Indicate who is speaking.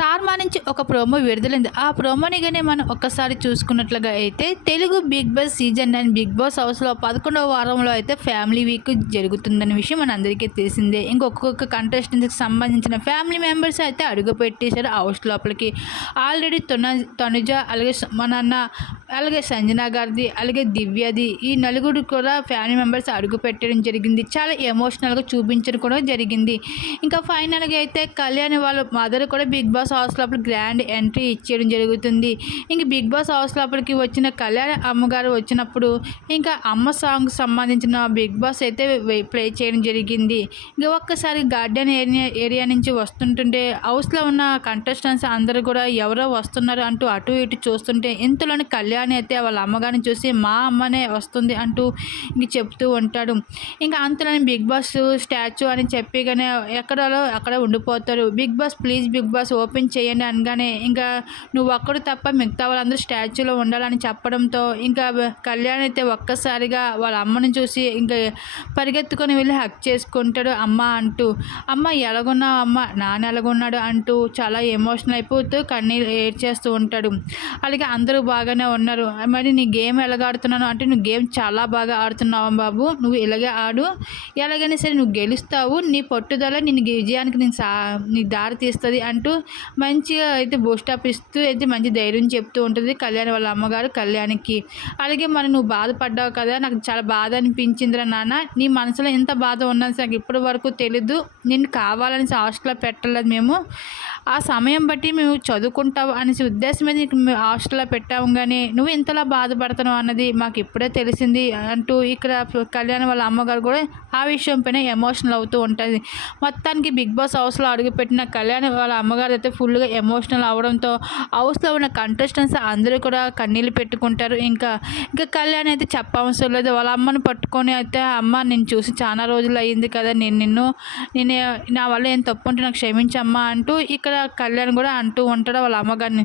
Speaker 1: Star మా నుంచి ఒక ప్రోమో విడుదలైంది. ఆ ప్రోమోని కానీ మనం ఒక్కసారి చూసుకున్నట్లుగా అయితే Telugu Big Boss season nine Big Boss హౌస్లో పదకొండవ వారంలో అయితే ఫ్యామిలీ వీక్ జరుగుతుందనే విషయం మన అందరికీ తెలిసిందే. ఇంకొక్కొక్క కంటెస్టెంట్స్కి సంబంధించిన ఫ్యామిలీ మెంబర్స్ అయితే అడుగు పెట్టేశారు హౌస్ లోపలికి. ఆల్రెడీ తొన తనుజ అలాగే మనన్న అలాగే సంజన గారిది అలాగే దివ్యది ఈ నలుగురు కూడా ఫ్యామిలీ మెంబర్స్ అడుగు పెట్టడం జరిగింది. చాలా ఎమోషనల్గా చూపించడం కూడా జరిగింది. ఇంకా ఫైనల్గా అయితే కళ్యాణ్ వాళ్ళ మదర్ కూడా బిగ్ బాస్ హౌస్ లోపల గ్రాండ్ ఎంట్రీ ఇచ్చేయడం జరుగుతుంది. ఇంక బిగ్ బాస్ హౌస్ లోపలికి వచ్చిన కళ్యాణ్ అమ్మగారు వచ్చినప్పుడు ఇంకా అమ్మ సాంగ్ సంబంధించిన బిగ్ బాస్ అయితే ప్లే చేయడం జరిగింది. ఇంక ఒక్కసారి గార్డెన్ ఏరియా ఏరియా నుంచి వస్తుంటుంటే హౌస్లో ఉన్న కంటెస్టెంట్స్ అందరూ కూడా ఎవరో వస్తున్నారు అంటూ అటు ఇటు చూస్తుంటే ఇంతలోని కళ్యాణ్ అయితే వాళ్ళ అమ్మగారిని చూసి మా అమ్మనే వస్తుంది అంటూ ఇంక చెప్తూ ఉంటాడు. ఇంకా అంతలోని బిగ్ బాస్ స్టాచ్యూ అని చెప్పి కానీ ఎక్కడో అక్కడ ఉండిపోతారు. Bigg Boss please Bigg Boss open open చేయండి అనగానే ఇంకా నువ్వు ఒక్కడు తప్ప మిగతా వాళ్ళందరూ స్టాచ్యూలో ఉండాలని చెప్పడంతో ఇంకా కళ్యాణ్ అయితే ఒక్కసారిగా వాళ్ళ అమ్మని చూసి ఇంకా పరిగెత్తుకొని వెళ్ళి హక్ చేసుకుంటాడు అమ్మ అంటూ అమ్మ ఎలాగున్నావు అమ్మ? నాన్న ఎలాగున్నాడు? అంటూ చాలా ఎమోషనల్ అయిపోతూ కన్నీళ్ళు ఏడ్చేస్తూ ఉంటాడు. అలాగే అందరూ బాగానే ఉన్నారు. మరి నీ గేమ్ ఎలాగాడుతున్నాను అంటే నువ్వు గేమ్ చాలా బాగా ఆడుతున్నావు బాబు. నువ్వు ఇలాగే ఆడు. ఎలాగైనా సరే నువ్వు గెలుస్తావు. నీ పట్టుదల నేను విజయానికి నేను సా నీ దారి తీస్తుంది అంటూ మంచిగా అయితే బూస్టప్ ఇస్తూ అయితే మంచి ధైర్యం చెప్తూ ఉంటుంది. కళ్యాణ్ వాళ్ళ అమ్మగారు కళ్యాణ్కి. అలాగే మరి నువ్వు బాధపడ్డావు కదా నాకు చాలా బాధ అనిపించిందిరా నాన్న. నీ మనసులో ఎంత బాధ ఉన్నది నాకు ఇప్పటి వరకు తెలీదు. నేను కావాలని హాస్టల్లో పెట్టలేదు మేము. ఆ సమయం బట్టి మేము చదువుకుంటావు అనేసి ఉద్దేశం మీద నీకు మేము హాస్టల్లో పెట్టాము కానీ నువ్వు ఇంతలా బాధపడుతున్నావు అన్నది మాకు ఇప్పుడే తెలిసింది అంటూ ఇక్కడ కళ్యాణ్ వాళ్ళ అమ్మగారు కూడా ఆ విషయం పైన ఎమోషనల్ అవుతూ ఉంటుంది. మొత్తానికి బిగ్ బాస్ హౌస్లో అడుగుపెట్టిన కళ్యాణ్ వాళ్ళ అమ్మగారు అయితే ఫుల్గా ఎమోషనల్ అవడంతో హౌస్లో ఉన్న కంటెస్టెంట్స్ అందరూ కూడా కన్నీళ్ళు పెట్టుకుంటారు. ఇంకా ఇంకా కళ్యాణ్ అయితే చెప్పవసరం లేదు వాళ్ళ అమ్మని పట్టుకొని అయితే అమ్మ నేను చూసి చాలా రోజులు అయ్యింది కదా నేను నిన్ను నేను నా వల్ల ఏం తప్పు ఉంటే నాకు క్షమించమ్మా అంటూ ఇక్కడ ఇక్కడ కళ్యాణ్ కూడా అంటూ ఉంటాడు వాళ్ళ అమ్మగారిని.